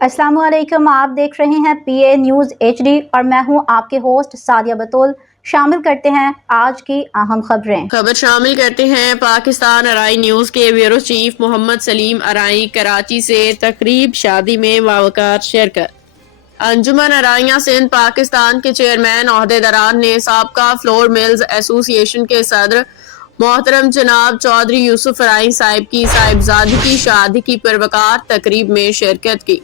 अस्सलाम वालेकुम। आप देख रहे हैं PA न्यूज़ HD और मैं हूं आपके होस्ट सादिया बतूल। शामिल करते हैं आज की अहम खबर शामिल करते हैं। पाकिस्तान अराई न्यूज़ के ब्यूरो चीफ मोहम्मद सलीम अराई कराची से तकरीब शादी में बावकार शिरकत। अंजुमन अराइयां सिंध पाकिस्तान के चेयरमैन ओहदेदारान ने साबका फ्लोर मिल्स एसोसिएशन के सदर मोहतरम जनाब चौधरी यूसुफ अराई साहिब की साहिबजादी की शादी की परवकार तकरीब में शिरकत की।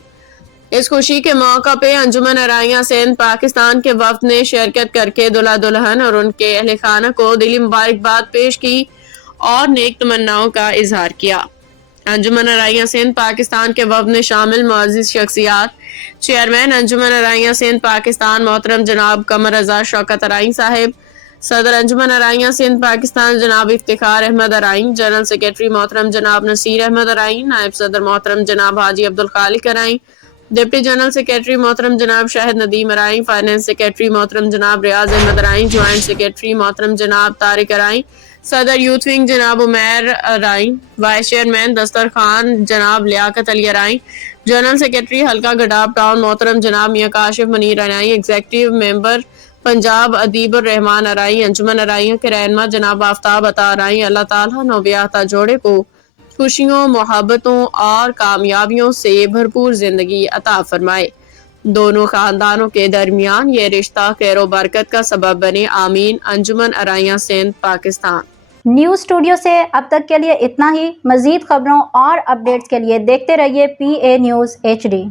इस खुशी के मौका पे अंजुमन अराइयां सिंध पाकिस्तान के वफ्द ने शिरकत करके दुल्हा दुल्हन और उनके अहले खाना को दिली मुबारकबाद पेश की और नेक तमन्नाओं का इजहार किया। अंजुमन अराइयां सिंध पाकिस्तान के वफ्द में शामिल मुअज़्ज़िज़ शख्सियात चेयरमैन अंजुमन अराइयां सिंध पाकिस्तान मोहतरम जनाब कमर रजा शौकत अराई साहिब, सदर अंजुमन अराइयां सिंध पाकिस्तान जनाब इफ्तिखार अहमद अराई, जनरल सेक्रेटरी मोहतरम जनाब नसीर अहमद अराई, नायब सदर मोहतरम जनाब हाजी अब्दुल खालिक अराई, डिप्टी जनरल सेक्रेटरी मोहतरम जनाब शाहिद नदीम अराई, फाइनेंस सेक्रेटरी मोहतरम जनाब रियाज अहमद अराई, ज्वाइंट सेक्रेटरी मोहतरम जनाब तारिक अराई, सदर यूथ विंग जनाब उमैर अराई, वाइस चेयरमैन दस्तरखान जनाब लियाकत अली अराई, जनरल सेक्रेटरी हल्का गडाब टाउन मोहतरम जनाब मियां काशिफ मनीर अराई, एग्जीक्यूटिव मेंबर पंजाब अदीबुर रहमान अराई, अंजुमन अराइयों के रहनुमा जनाब आफ्ताब अता अराई। अल्लाह ताला नौबियाता जोड़े को खुशियों, मोहब्बतों और कामयाबियों से भरपूर जिंदगी अता फरमाए। दोनों खानदानों के दरमियान ये रिश्ता खैर व बरकत का सबब बने, आमीन। अंजुमन अराइयां सिंध पाकिस्तान। न्यूज़ स्टूडियो से अब तक के लिए इतना ही। मज़ीद खबरों और अपडेट्स के लिए देखते रहिए PA न्यूज़ HD।